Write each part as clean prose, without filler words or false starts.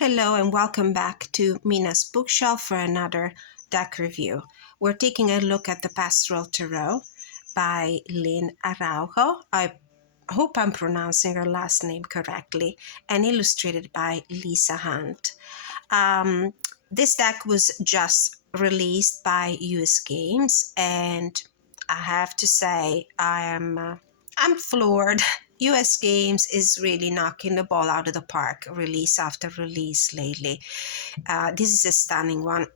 Hello and welcome back to Mina's Bookshelf for another deck review. We're taking a look at the Pastoral Tarot by Lynn Araujo. I hope I'm pronouncing her last name correctly, and illustrated by Lisa Hunt. This deck was just released by US Games, and I have to say I'm floored. US Games is really knocking the ball out of the park, release after release lately. This is a stunning one.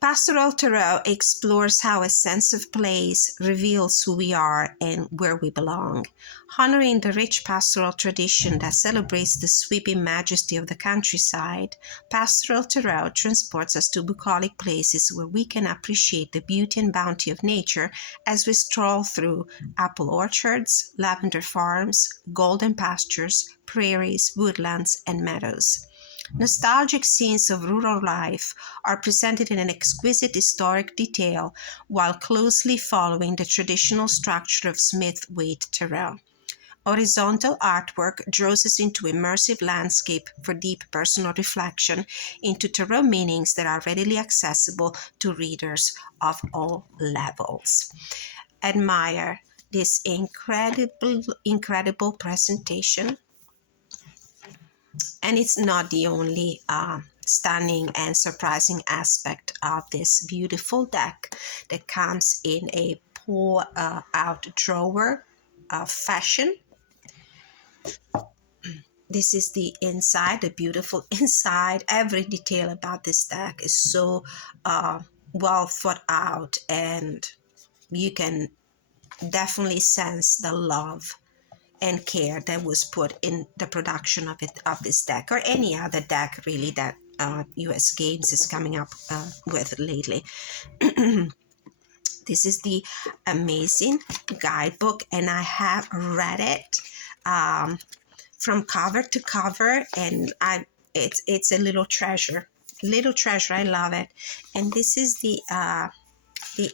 Pastoral Tarot explores how a sense of place reveals who we are and where we belong. Honoring the rich pastoral tradition that celebrates the sweeping majesty of the countryside, Pastoral Tarot transports us to bucolic places where we can appreciate the beauty and bounty of nature as we stroll through apple orchards, lavender farms, golden pastures, prairies, woodlands, and meadows. Nostalgic scenes of rural life are presented in an exquisite historic detail while closely following the traditional structure of Smith-Waite tarot. Horizontal artwork draws us into immersive landscape for deep personal reflection into tarot meanings that are readily accessible to readers of all levels. Admire this incredible presentation. And it's not the only stunning and surprising aspect of this beautiful deck that comes in a pull-out drawer fashion. This is the inside, the beautiful inside. Every detail about this deck is so well thought out, and you can definitely sense the love and care that was put in the production of this deck, or any other deck really that US Games is coming up with lately. This is the amazing guidebook, and I have read it from cover to cover, and it's a little treasure. I love it. And this is the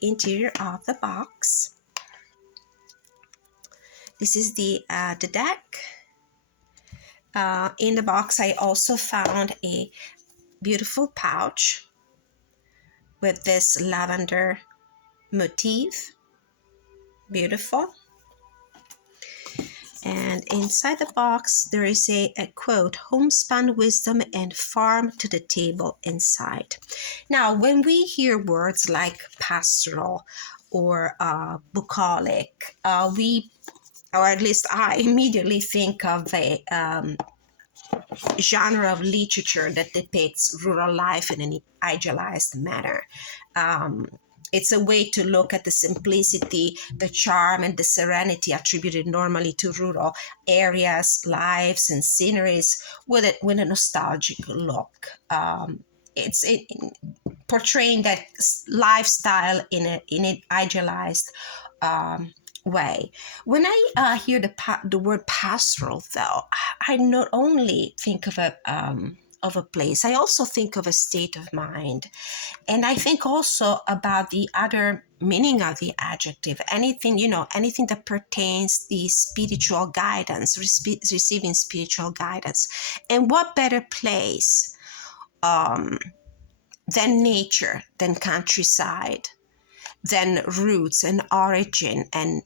interior of the box. This is the deck. In the box, I also found a beautiful pouch with this lavender motif. Beautiful. And inside the box, there is a quote, homespun wisdom and farm to the table inside. Now, when we hear words like pastoral or bucolic, or at least I immediately think of a genre of literature that depicts rural life in an idealized manner. It's a way to look at the simplicity, the charm, and the serenity attributed normally to rural areas, lives, and sceneries with a nostalgic look. It's portraying that lifestyle in an idealized way. When I hear the word pastoral, though, I not only think of a place, I also think of a state of mind, and I think also about the other meaning of the adjective. Anything that pertains the spiritual guidance, receiving spiritual guidance, and what better place than nature, than countryside, than roots and origin and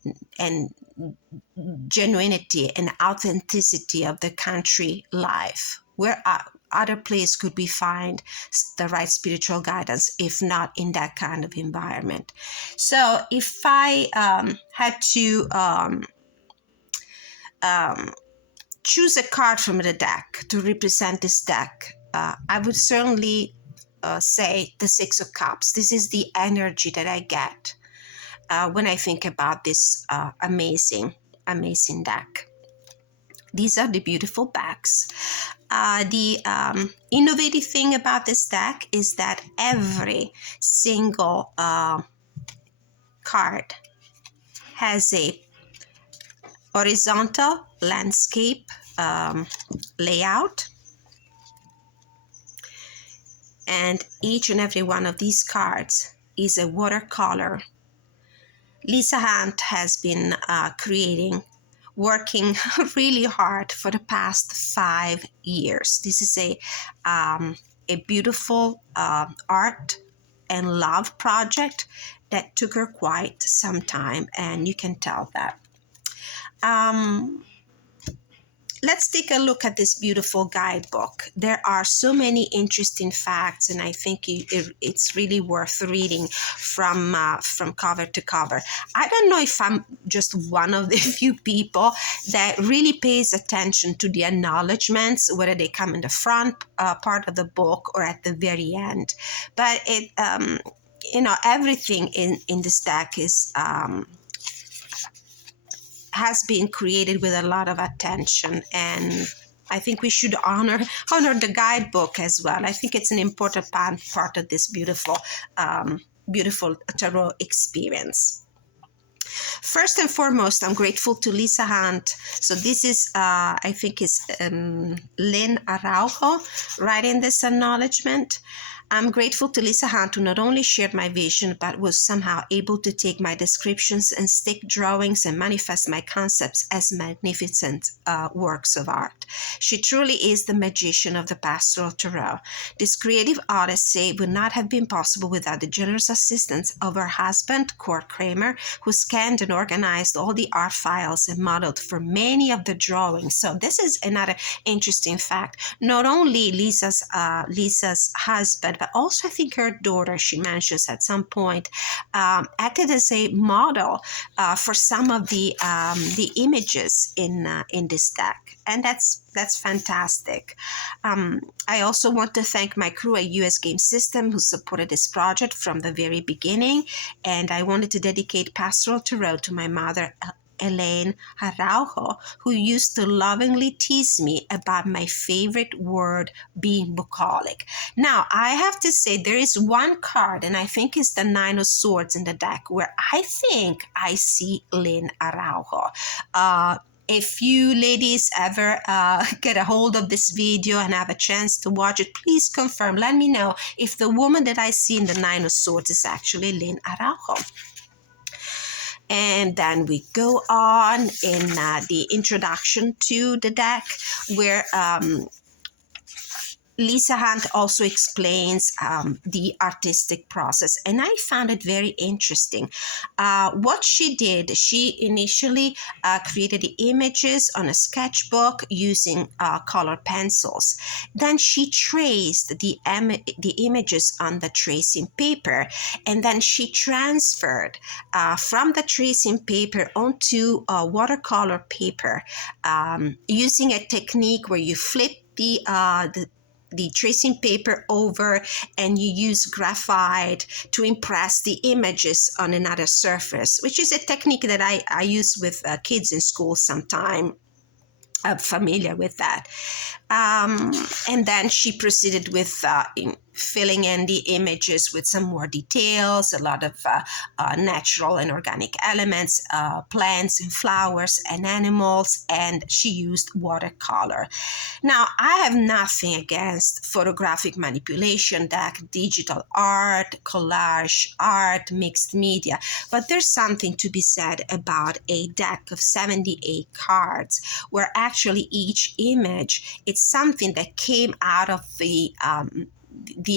genuinity and authenticity of the country life. Where other place could we find the right spiritual guidance if not in that kind of environment? So if I had to choose a card from the deck to represent this deck, I would certainly say the Six of Cups. This is the energy that I get when I think about this amazing deck. These are the beautiful backs. The innovative thing about this deck is that every single card has a horizontal landscape layout, and each and every one of these cards is a watercolor. Lisa Hunt has been creating working really hard for the past 5 years. This is a beautiful art and love project that took her quite some time, and you can tell that. Let's take a look at this beautiful guidebook. There are so many interesting facts, and I think it's really worth reading from cover to cover. I don't know if I'm just one of the few people that really pays attention to the acknowledgments, whether they come in the front part of the book or at the very end. But everything in this deck has been created with a lot of attention, and I think we should honor the guidebook as well. I think it's an important part of this beautiful tarot experience. First and foremost, I'm grateful to Lisa Hunt. So this is, I think is Lynn Araujo writing this acknowledgement. I'm grateful to Lisa Hunt, who not only shared my vision, but was somehow able to take my descriptions and stick drawings and manifest my concepts as magnificent works of art. She truly is the magician of the Pastoral Tarot. This creative odyssey would not have been possible without the generous assistance of her husband, Kurt Kramer, who scanned and organized all the art files and modeled for many of the drawings. So this is another interesting fact. Not only Lisa's husband, but also I think her daughter, she mentions at some point, acted as a model for some of the images in this deck, and that's fantastic. I also want to thank my crew at US Game System who supported this project from the very beginning, and I wanted to dedicate Pastoral Tarot to my mother, Elaine Araujo, who used to lovingly tease me about my favorite word being bucolic. Now, I have to say there is one card, and I think it's the Nine of Swords in the deck, where I think I see Lynn Araujo. If you ladies ever get a hold of this video and have a chance to watch it, please confirm. Let me know if the woman that I see in the Nine of Swords is actually Lynn Araujo. And then we go on in the introduction to the deck, where Lisa Hunt also explains the artistic process, and I found it very interesting. What she did, she initially created the images on a sketchbook using color pencils. Then she traced the images on the tracing paper, and then she transferred from the tracing paper onto watercolor paper using a technique where you flip the tracing paper over and you use graphite to impress the images on another surface, which is a technique that I use with kids in school sometime. I'm familiar with that. And then she proceeded with filling in the images with some more details, a lot of natural and organic elements, plants and flowers and animals, and she used watercolor. Now, I have nothing against photographic manipulation deck, digital art, collage art, mixed media, but there's something to be said about a deck of 78 cards, where actually each image, it's something that came out of the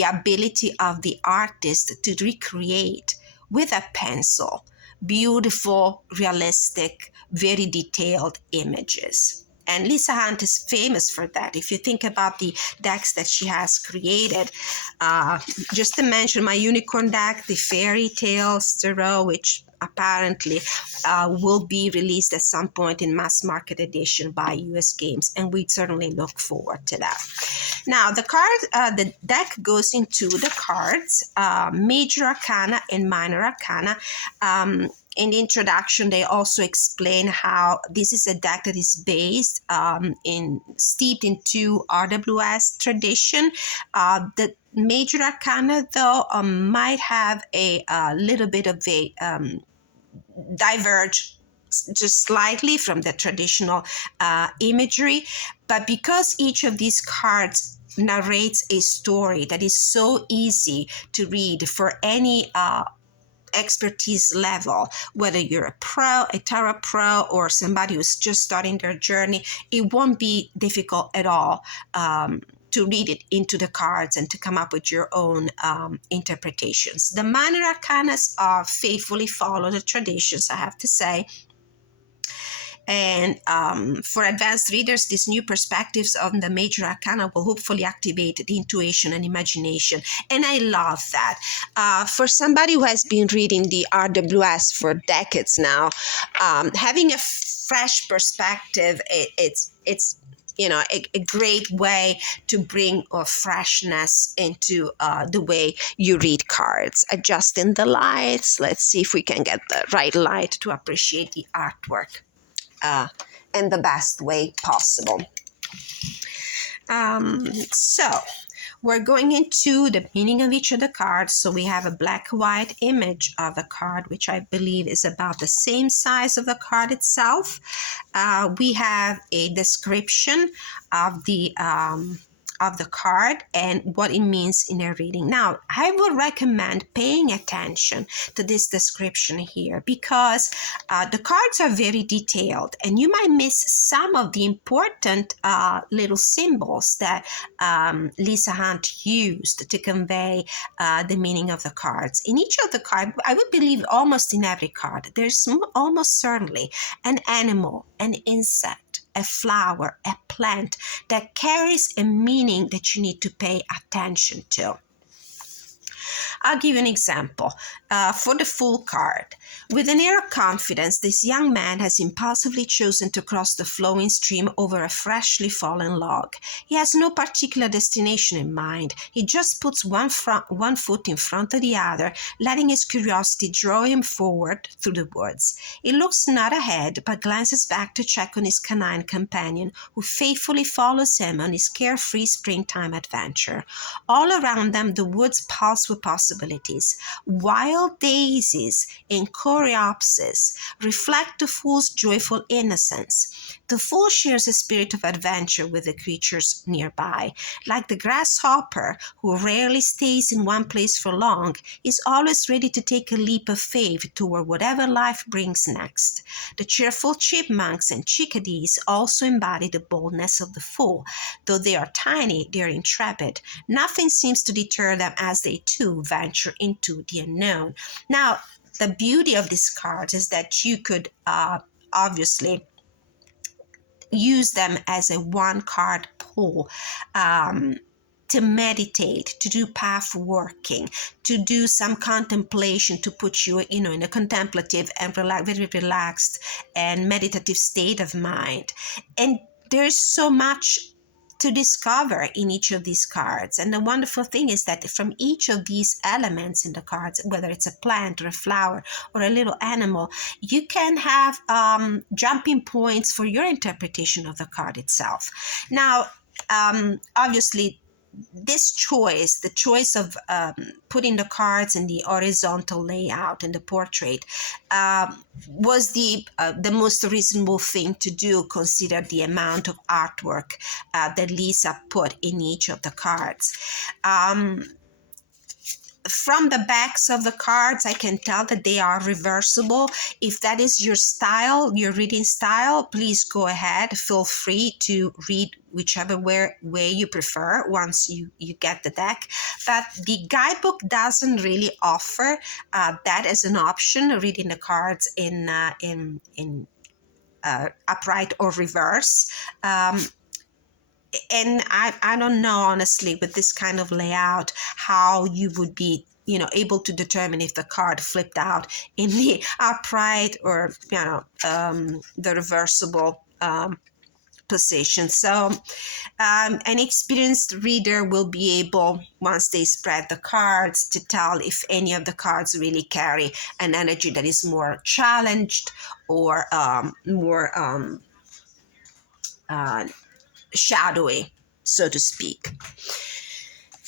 ability of the artist to recreate with a pencil beautiful, realistic, very detailed images. And Lisa Hunt is famous for that. If you think about the decks that she has created, just to mention my unicorn deck, the Fairy Tales Tarot, which apparently will be released at some point in mass market edition by US Games, and we certainly look forward to that. Now, the deck goes into the cards, Major Arcana and Minor Arcana. In the introduction, they also explain how this is a deck that is based steeped into RWS tradition. The Major Arcana, though, might have a little bit of a diverge just slightly from the traditional imagery, but because each of these cards narrates a story that is so easy to read for any expertise level, whether you're a pro, a tarot pro, or somebody who's just starting their journey, it won't be difficult at all to read it into the cards and to come up with your own interpretations. The minor arcanas faithfully follow the traditions, I have to say. And for advanced readers, these new perspectives on the major arcana will hopefully activate the intuition and imagination. And I love that. For somebody who has been reading the RWS for decades now, having a fresh perspective, it's a great way to bring freshness into the way you read cards. Adjusting the lights. Let's see if we can get the right light to appreciate the artwork in the best way possible. So we're going into the meaning of each of the cards. So we have a black-white image of the card, which I believe is about the same size of the card itself. We have a description of the card and what it means in a reading. Now, I would recommend paying attention to this description here because the cards are very detailed and you might miss some of the important little symbols that Lisa Hunt used to convey the meaning of the cards. In each of the cards, I would believe almost in every card, there's almost certainly an animal, an insect, a flower, a plant that carries a meaning that you need to pay attention to. I'll give you an example. For the Fool card, with an air of confidence, this young man has impulsively chosen to cross the flowing stream over a freshly fallen log. He has no particular destination in mind. He just puts one foot in front of the other, letting his curiosity draw him forward through the woods. He looks not ahead, but glances back to check on his canine companion, who faithfully follows him on his carefree springtime adventure. All around them, the woods pulse with possibilities. Wild daisies and coreopsis reflect the fool's joyful innocence. The fool shares a spirit of adventure with the creatures nearby. Like the grasshopper, who rarely stays in one place for long, is always ready to take a leap of faith toward whatever life brings next. The cheerful chipmunks and chickadees also embody the boldness of the fool. Though they are tiny, they are intrepid. Nothing seems to deter them as they too venture into the unknown. Now, the beauty of this card is that you could obviously use them as a one card pull to meditate, to do path working, to do some contemplation, to put you, in a contemplative and very relaxed and meditative state of mind. And there's so much to discover in each of these cards. And the wonderful thing is that from each of these elements in the cards, whether it's a plant or a flower or a little animal, you can have jumping points for your interpretation of the card itself. Now, obviously, this choice, the choice of putting the cards in the horizontal layout in the portrait, was the most reasonable thing to do, consider the amount of artwork that Lisa put in each of the cards. From the backs of the cards, I can tell that they are reversible. If that is your style, your reading style, please go ahead. Feel free to read whichever way you prefer once you get the deck. But the guidebook doesn't really offer that as an option, reading the cards in upright or reverse. And I don't know, honestly, with this kind of layout, how you would be, able to determine if the card flipped out in the upright or, the reversible position. So an experienced reader will be able, once they spread the cards, to tell if any of the cards really carry an energy that is more challenged or more shadowy, so to speak.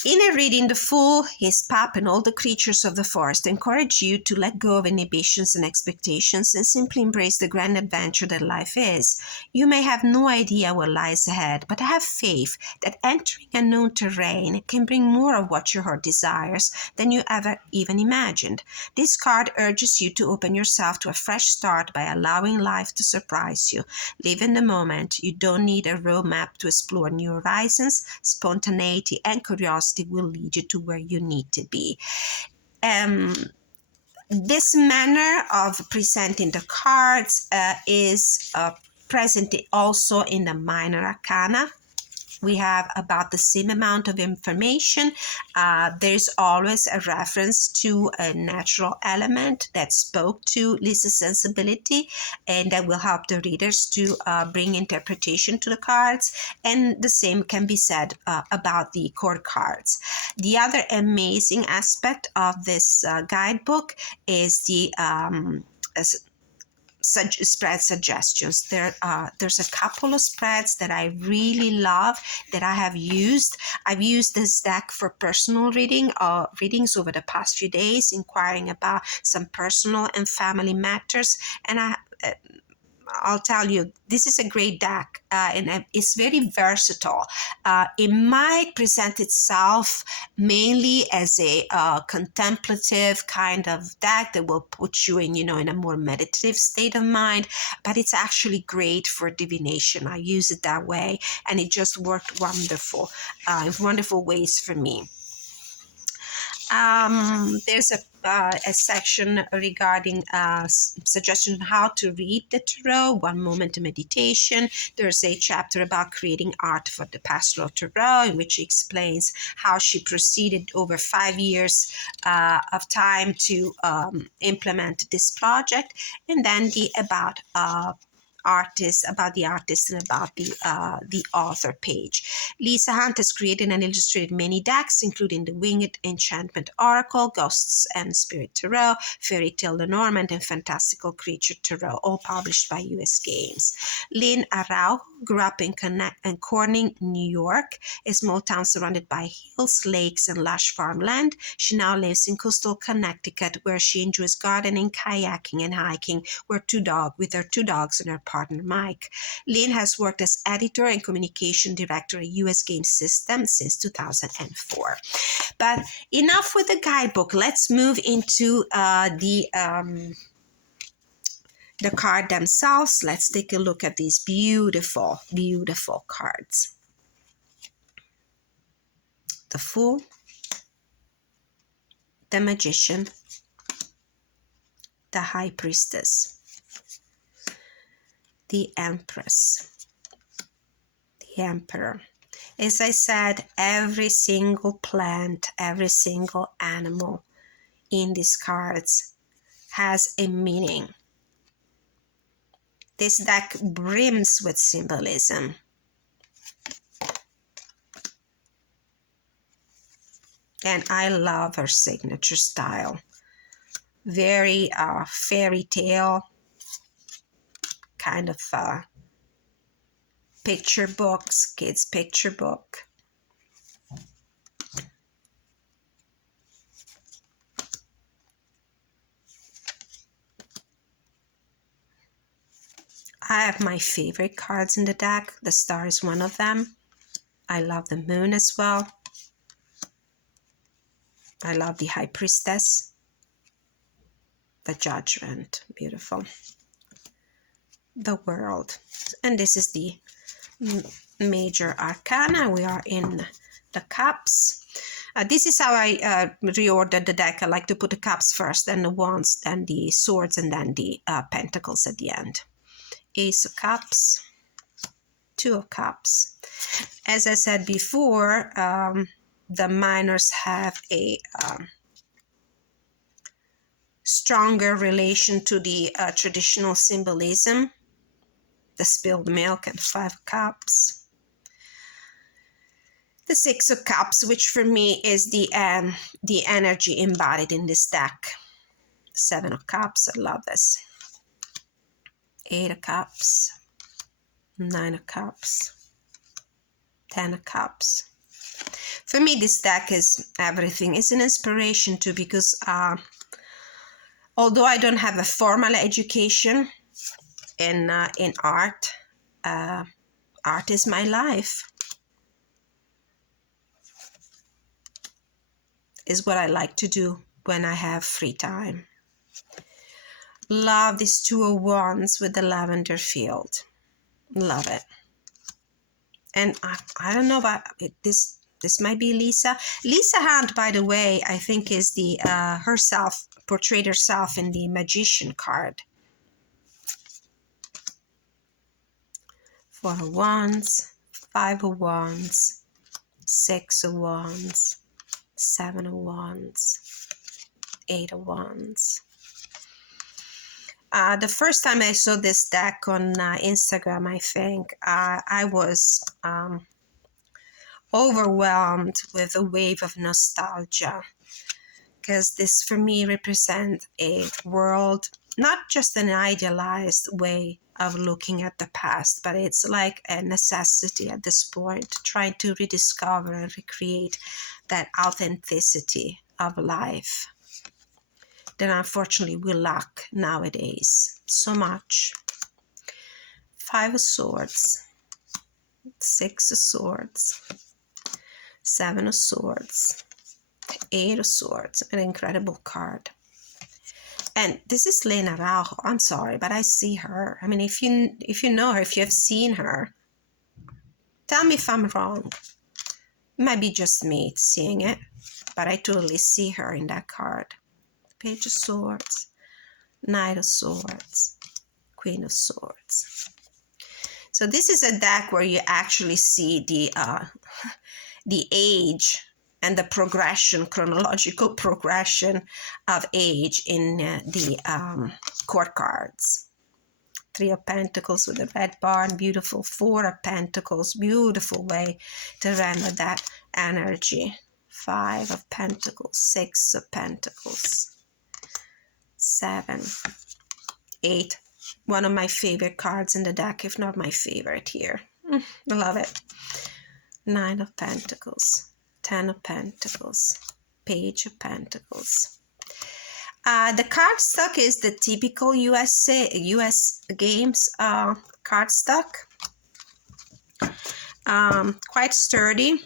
In a reading, the fool, his pup, and all the creatures of the forest encourage you to let go of inhibitions and expectations and simply embrace the grand adventure that life is. You may have no idea what lies ahead, but have faith that entering unknown terrain can bring more of what your heart desires than you ever even imagined. This card urges you to open yourself to a fresh start by allowing life to surprise you. Live in the moment. You don't need a roadmap to explore new horizons. Spontaneity and curiosity will lead you to where you need to be. This manner of presenting the cards is present also in the minor arcana. We have about the same amount of information. There's always a reference to a natural element that spoke to Lisa's sensibility, and that will help the readers to bring interpretation to the cards. And the same can be said about the court cards. The other amazing aspect of this guidebook is the spread suggestions. There's a couple of spreads that I really love that I have used. I've used this deck for personal readings over the past few days, inquiring about some personal and family matters, and I'll tell you, this is a great deck, and it's very versatile. It might present itself mainly as a contemplative kind of deck that will put you in a more meditative state of mind, but it's actually great for divination. I use it that way, and it just worked wonderful, in wonderful ways for me. There's a section regarding suggestion on how to read the tarot, 1 moment to meditation. There's a chapter about creating art for the Pastoral Tarot, in which she explains how she proceeded over 5 years of time to implement this project, and then about the artist and about the author page. Lisa Hunt has created and illustrated many decks, including the Winged Enchantment Oracle, Ghosts and Spirit Tarot, Fairy Tale Lenormand, and Fantastical Creature Tarot, all published by US Games. Lynn Araujo grew up in Corning, New York, a small town surrounded by hills, lakes, and lush farmland. She now lives in coastal Connecticut, where she enjoys gardening, kayaking, and hiking with her 2 dogs and her partner Mike. Lynn has worked as editor and communication director at US Game System since 2004. But enough with the guidebook. Let's move into the card themselves. Let's take a look at these beautiful, beautiful cards. The Fool, the Magician, the High Priestess, the Empress, the Emperor. As I said, every single plant, every single animal in these cards has a meaning. This deck brims with symbolism. And I love her signature style. Very fairy tale kind of picture books, kids' picture book. I have my favorite cards in the deck. The Star is one of them. I love the Moon as well. I love the High Priestess. The Judgment, beautiful. The World. And this is the major arcana. We are in the Cups. This is how I reordered the deck. I like to put the Cups first, then the Wands, then the Swords, and then the Pentacles at the end. Ace of Cups, 2 of Cups. As I said before, the minors have a stronger relation to the traditional symbolism. The spilled milk and 5 of Cups. The 6 of Cups, which for me is the energy embodied in this deck. 7 of Cups, I love this. 8 of Cups. 9 of Cups. 10 of Cups. For me, this deck is everything. It's an inspiration too, because although I don't have a formal education in art, art is my life. Is what I like to do when I have free time. Love this Two of Wands with the lavender field. Love it. And I don't know about it, this might be Lisa. Lisa Hunt, by the way, I think is the herself, portrayed herself in the Magician card. Four of Wands, Five of Wands, Six of Wands, Seven of Wands, Eight of Wands. The first time I saw this deck on Instagram, I think, I was overwhelmed with a wave of nostalgia, because this for me represents a world, not just an idealized way of looking at the past, but it's like a necessity at this point, trying to rediscover and recreate that authenticity of life that unfortunately we lack nowadays so much. Five of Swords, Six of Swords, Seven of Swords, Eight of Swords, an incredible card. And this is Lena Rauch. I'm sorry, but I see her. I mean, if you know her, if you have seen her, tell me if I'm wrong. It might be just me seeing it, but I totally see her in that card. Page of Swords, Knight of Swords, Queen of Swords. So this is a deck where you actually see the age and the progression, chronological progression of age in the court cards. Three of Pentacles with a red barn, beautiful. Four of Pentacles, beautiful way to render that energy. Five of Pentacles, Six of Pentacles, Seven, Eight. One of my favorite cards in the deck, if not my favorite here. I love it. Nine of Pentacles, Ten of Pentacles, Page of Pentacles. The cardstock is the typical US games cardstock. Quite sturdy.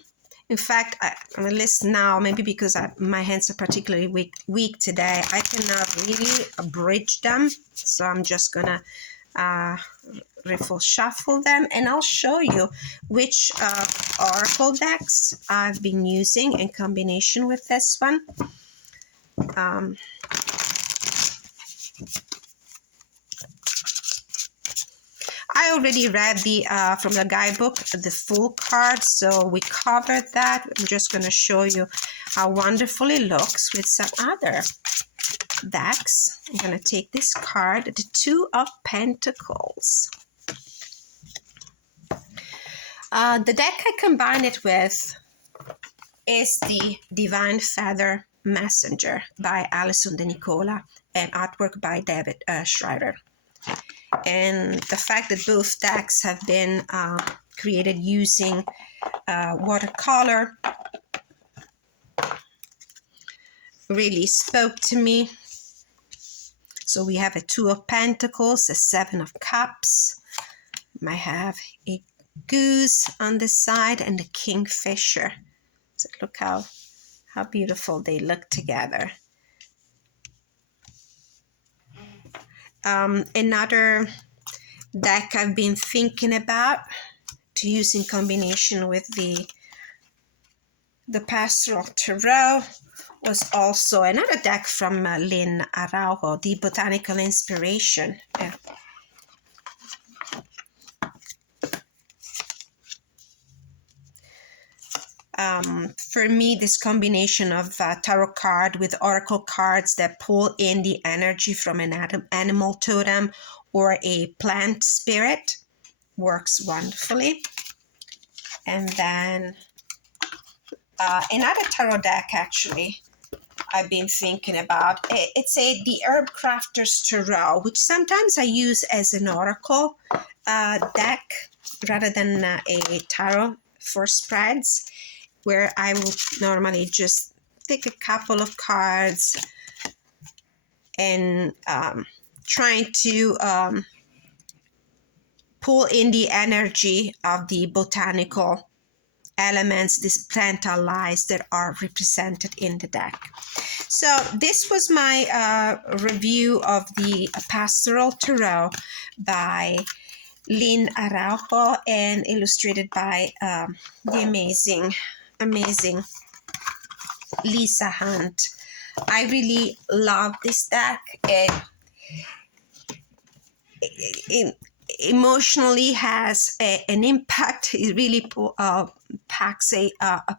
In fact, I'm going to list now, maybe because my hands are particularly weak today, I cannot really bridge them. So I'm just going to shuffle them, and I'll show you which oracle decks I've been using in combination with this one. I already read the from the guidebook the full card, so we covered that. I'm just going to show you how wonderful it looks with some other decks. I'm going to take this card, the Two of Pentacles. The deck I combine it with is the Divine Feather Messenger by Alison De Nicola and artwork by David Schreider. And the fact that both decks have been created using watercolor really spoke to me. So we have a Two of Pentacles, a Seven of Cups. I have a goose on the side and a kingfisher. So look how beautiful they look together. Another deck I've been thinking about to use in combination with the Pastoral Tarot was also another deck from Lynn Araujo, the Botanical Inspiration. For me, this combination of tarot card with oracle cards that pull in the energy from an animal totem or a plant spirit works wonderfully. And then another tarot deck, actually, I've been thinking about. It's the Herb Crafter's Tarot, which sometimes I use as an oracle deck rather than a tarot for spreads. where I will normally just take a couple of cards and trying to pull in the energy of the botanical elements, these plant allies that are represented in the deck. So this was my review of the Pastoral Tarot by Lynn Araujo and illustrated by the amazing Lisa Hunt. I really love this deck. It emotionally has an impact. It really packs a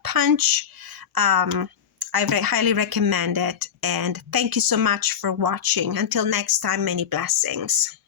punch. I highly recommend it. And thank you so much for watching. Until next time, many blessings.